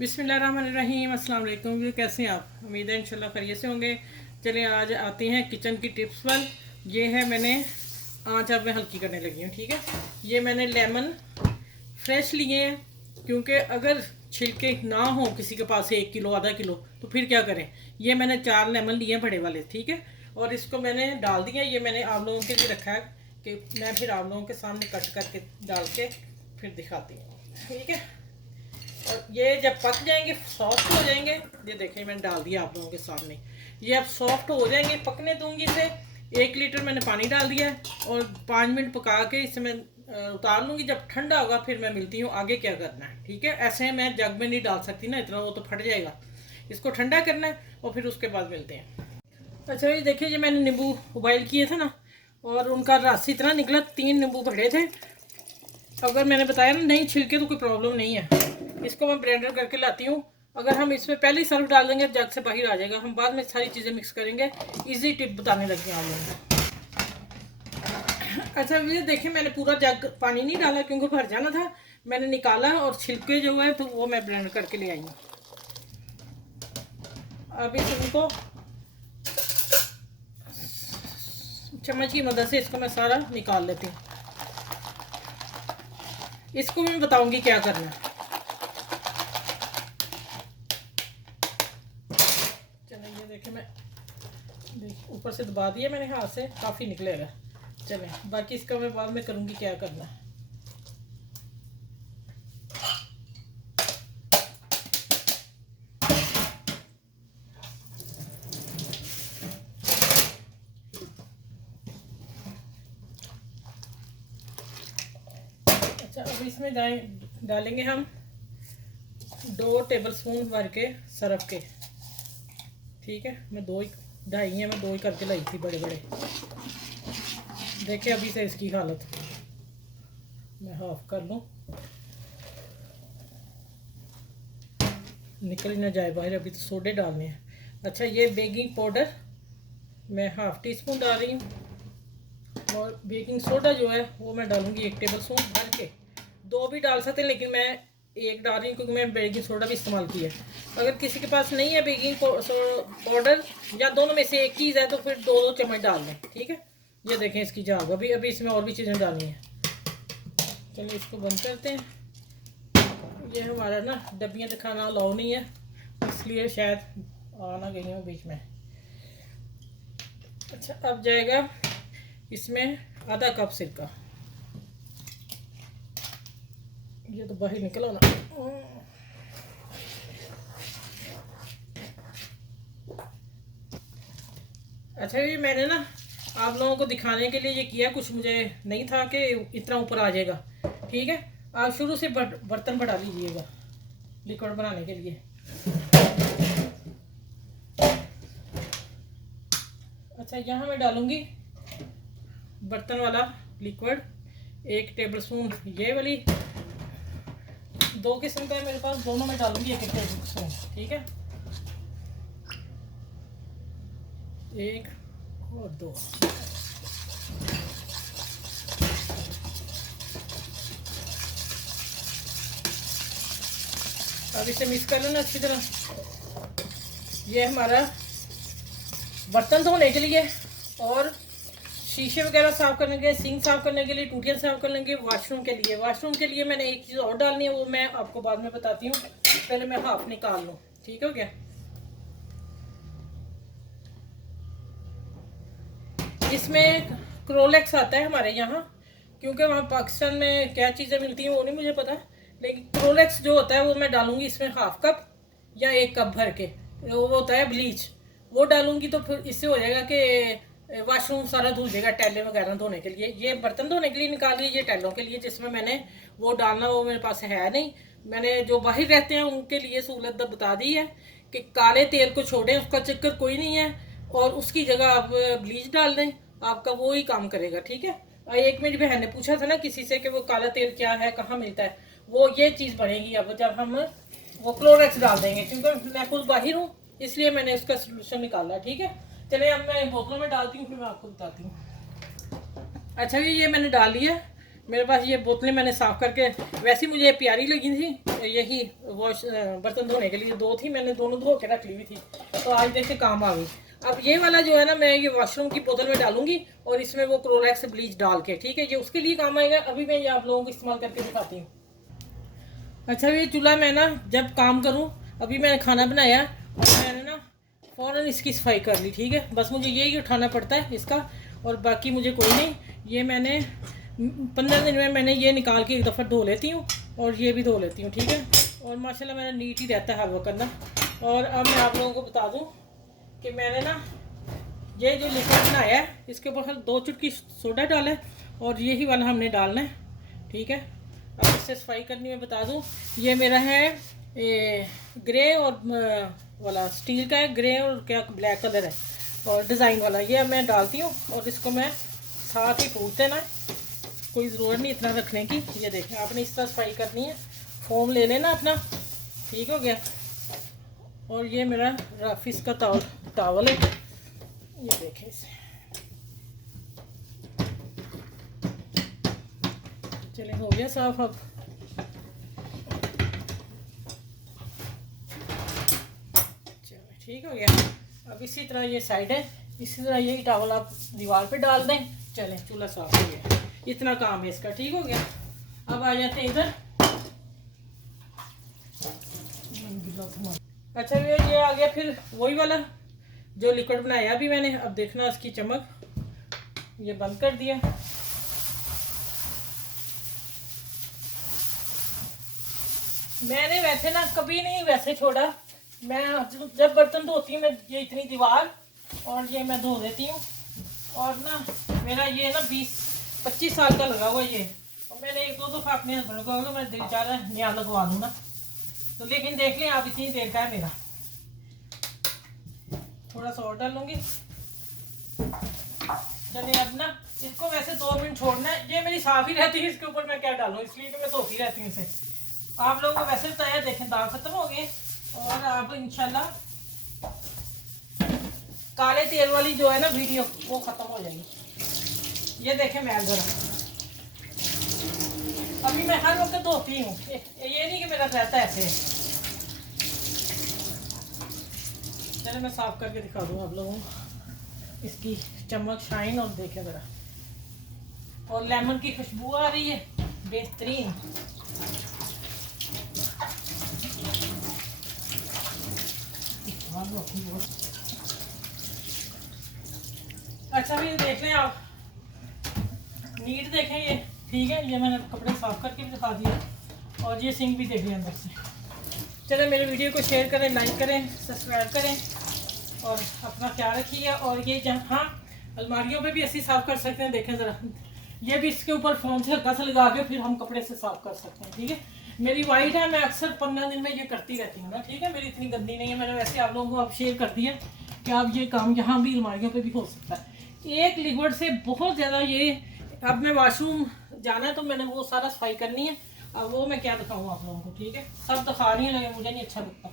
बिस्मिल्लाहिर्रहमानिर्रहीम। अस्सलाम वालेकुम। कैसे हैं आप? उम्मीद है इंशाल्लाह खैरियत से होंगे। चलिए आज आते हैं किचन की टिप्स पर। ये है मैंने आँच अब मैं हल्की करने लगी हूँ। ठीक है, ये मैंने लेमन फ्रेश लिए हैं, क्योंकि अगर छिलके ना हो किसी के पास 1 किलो आधा किलो तो फिर क्या करें। ये मैंने 4 लेमन लिए हैं बड़े वाले। ठीक है, और इसको मैंने डाल दिया। ये मैंने आप लोगों के लिए रखा है कि मैं फिर आप लोगों के सामने कट करके डाल के फिर दिखाती हूँ। ठीक है, और ये जब पक जाएंगे सॉफ्ट हो जाएंगे। ये देखिए मैंने डाल दिया आप लोगों के सामने। ये अब सॉफ्ट हो जाएंगे, पकने दूंगी इसे। 1 लीटर मैंने पानी डाल दिया है और 5 मिनट पका के इसे मैं उतार लूँगी। जब ठंडा होगा फिर मैं मिलती हूँ आगे क्या करना है। ठीक है, ऐसे मैं जग में नहीं डाल सकती ना इतना, वो तो फट जाएगा। इसको ठंडा करना है और फिर उसके बाद मिलते हैं। अच्छा ये देखिए, ये मैंने नींबू उबाइल किए थे ना, और उनका रस इतना निकला। 3 नींबू पड़े थे। अगर मैंने बताया ना नहीं छिलके तो कोई प्रॉब्लम नहीं है। इसको मैं ब्लेंडर करके लाती हूँ। अगर हम इसमें पहले ही सर्फ डाल देंगे जग से बाहर आ जाएगा। हम बाद में सारी चीज़ें मिक्स करेंगे। इजी टिप बताने लगे आप लोगों। अच्छा ये देखिए, मैंने पूरा जग पानी नहीं डाला क्योंकि भर जाना था। मैंने निकाला और छिलके जो है तो वो मैं ब्लेंड करके ले आई हूँ। अब इनको चम्मच की मदद से इसको मैं सारा निकाल लेती हूँ। इसको मैं बताऊंगी क्या करना है। चलिए ये देखिए, मैं देखिए ऊपर से दबा दिया मैंने हाथ से, काफ़ी निकलेगा। चलें बाकी इसका मैं बाद में करूँगी क्या करना है। अच्छा अब इसमें डालेंगे हम 2 टेबलस्पून भर के सरफ के। ठीक है, मैं 2 ही 2.5 हैं, मैं 2 ही करके लाई थी बड़े बड़े। देखिए अभी से इसकी हालत, मैं हाफ कर लूँ निकल ही ना जाए बाहर। अभी तो सोडे डालने हैं। अच्छा ये बेकिंग पाउडर मैं हाफ टी स्पून डाल रही हूँ, और बेकिंग सोडा जो है वो मैं डालूँगी 1 टेबलस्पून भर के। 2 भी डाल सकते हैं लेकिन मैं 1 डाल रही हूँ क्योंकि मैं बेकिंग सोडा भी इस्तेमाल किया है। अगर किसी के पास नहीं है बेकिंग पाउडर या दोनों में से एक चीज़ है तो फिर 2-2 चम्मच डाल दें। ठीक है, ये देखें इसकी जाग। अभी अभी इसमें और भी चीज़ें डालनी है। चलिए इसको बंद करते हैं। ये हमारा ना डब्बियाँ दिखाना अलाउ नहीं है, इसलिए शायद आ ना गई हूँ बीच में। अच्छा अब जाएगा इसमें आधा कप सिरका। ये तो बाहर निकला ना। अच्छा ये मैंने ना आप लोगों को दिखाने के लिए ये किया, कुछ मुझे नहीं था कि इतना ऊपर आ जाएगा। ठीक है, आप शुरू से बर्तन बढ़ा लीजिएगा लिक्विड बनाने के लिए। अच्छा यहाँ मैं डालूंगी बर्तन वाला लिक्विड 1 टेबलस्पून। ये वाली 2 किस्म का है मेरे पास, दोनों में डालूंगी 1-1 टेबलस्पून। ठीक है, 1 और 2। अब इसे मिक्स कर लेना अच्छी तरह। ये हमारा बर्तन धोने के लिए और शीशे वगैरह साफ करने के लिए, सिंक साफ करने के लिए, टूटियाँ साफ करने के लिए, वाशरूम के लिए। वाशरूम के लिए मैंने एक चीज़ और डालनी है, वो मैं आपको बाद में बताती हूँ। पहले मैं हाफ निकाल लूँ। ठीक हो गया। इसमें क्रोलेक्स आता है हमारे यहाँ, क्योंकि वहाँ पाकिस्तान में क्या चीज़ें मिलती हैं वो नहीं मुझे पता, लेकिन क्रोलेक्स जो होता है वो मैं डालूंगी इसमें हाफ कप या 1 कप भर के। वो होता है ब्लीच, वो डालूंगी तो फिर इससे हो जाएगा कि वाशरूम सारा धुल जाएगा। टैलें वगैरह धोने के लिए, ये बर्तन धोने के लिए निकालिए, ये टैलों के लिए जिसमें मैंने वो डालना वो मेरे पास है नहीं। मैंने जो बाहर रहते हैं उनके लिए सहूलत बता दी है कि काले तेल को छोड़ें, उसका चक्कर कोई नहीं है, और उसकी जगह आप ब्लीच डाल दें, आपका वो ही काम करेगा। ठीक है, एक मेरी बहन ने पूछा था ना किसी से कि वो काला तेल क्या है, कहाँ मिलता है, वो ये चीज़ बनेगी अब जब हम वो क्लोरेक्स डाल देंगे। क्योंकि मैं खुद बाहर हूँ इसलिए मैंने उसका सोल्यूशन निकाला। ठीक है, चलिए अब मैं बोतलों में डालती हूँ फिर मैं आपको बताती हूँ। अच्छा ये मैंने डाल लिया। मेरे पास ये बोतलें मैंने साफ़ करके, वैसे ही मुझे प्यारी लगी थी यही वॉश बर्तन धोने के लिए, 2 थी, मैंने दोनों धो के रख ली हुई थी, तो आज देख के काम आ गई। अब ये वाला जो है ना, मैं ये वॉशरूम की बोतल में डालूंगी और इसमें वो क्लोरेक्स ब्लीच डाल के, ठीक है, ये उसके लिए काम आएगा। अभी मैं ये आप लोगों को इस्तेमाल करके दिखाती हूँ। अच्छा, ये चूल्हा मैं ना जब काम करूँ, अभी मैंने खाना बनाया और मैंने ना फ़ौरन इसकी सफाई कर ली, ठीक है। बस मुझे यही उठाना पड़ता है इसका, और बाकी मुझे कोई नहीं। ये मैंने 15 दिन में मैंने ये निकाल के एक दफ़ा धो लेती हूँ और ये भी धो लेती हूँ, ठीक है। और माशाल्लाह मेरा नीट ही रहता है हर वक्त करना। और अब मैं आप लोगों को बता दूँ कि मैंने ना ये जो लिक्विड बनाया है, इसके ऊपर 2 चुटकी सोडा डाला है और यही वाला हमने डालना है, ठीक है। अब इससे सफाई करनी मैं बता दूँ, ये मेरा है ग्रे और वाला स्टील का है, ग्रे और क्या ब्लैक कलर है और डिज़ाइन वाला, ये मैं डालती हूँ और इसको मैं साथ ही फूट देना, कोई ज़रूरत नहीं इतना रखने की। ये देखें, आपने इस तरह सफाई करनी है, फोम ले लेना अपना, ठीक हो गया। और ये मेरा राफिस का टावल है, ये देखें इसे, चले हो गया साफ। अब चलो ठीक हो गया। अब इसी तरह ये साइड है, इसी तरह यही टावल आप दीवार पे डाल दें। चलें, चूल्हा साफ हो गया, इतना काम है इसका, ठीक हो गया। अब आ जाते हैं इधर। अच्छा, ये आ गया फिर वही वाला जो लिक्विड बनाया अभी मैंने। अब देखना इसकी चमक, ये बंद कर दिया। मैंने वैसे ना कभी नहीं वैसे छोड़ा, मैं जब बर्तन धोती हूँ मैं ये इतनी दीवार और ये मैं धो देती हूँ। और ना मेरा ये ना 20-25 साल का लगा हुआ ये, और मैंने 1-2 दफ़ा अपने हस्बैंड को कहा मैं दिल चाह रहा है नया लगवा लूँ ना, तो लेकिन देख लें आप, इतनी देर का है मेरा। थोड़ा सा और डालूंगी। चलिए अब ना इसको वैसे 2 मिनट छोड़ना है, ये मेरी साफ़ ही रहती है, इसके ऊपर मैं क्या डालूँ, इसलिए कि मैं धोती रहती हूँ इसे। आप लोगों को वैसे बताया, देखें दाल खत्म हो गई और आप इंशाल्लाह काले तेल वाली जो है ना वीडियो, वो खत्म हो जाएगी। ये देखें मैल जरा, अभी मैं हर वक्त धोती हूँ, ये नहीं कि मेरा रहता है ऐसे। चलो मैं साफ करके दिखा दूँ आप लोगों को इसकी चमक, शाइन, और देखें ज़रा। और लेमन की खुशबू आ रही है बेहतरीन। अच्छा, भी देख लें आप, नीट देखें ये, ठीक है। ये मैंने कपड़े साफ करके भी दिखा दिया और ये सिंक भी देख लिया अंदर से। चलो मेरे वीडियो को शेयर करें, लाइक करें, सब्सक्राइब करें और अपना ख्याल रखिए। और ये जहाँ अलमारियों पे भी ऐसे साफ़ कर सकते हैं, देखें ज़रा, ये भी इसके ऊपर फोम से हल्का सा लगा के फिर हम कपड़े से साफ़ कर सकते हैं, ठीक है। मेरी वाइट है, मैं अक्सर 15 दिन में ये करती रहती हूँ ना, ठीक है। मेरी इतनी गंदी नहीं है, मैंने वैसे आप लोगों को अब शेयर कर दिया कि आप ये काम यहाँ भी अलमारियों पे भी हो सकता है। एक लिक्विड से बहुत ज़्यादा ये, अब मैं वॉशरूम जाना है तो मैंने वो सारा सफाई करनी है। अब वो मैं क्या दिखाऊँ आप लोगों को, ठीक है। सब दिखा रही है, मुझे नहीं अच्छा लगता।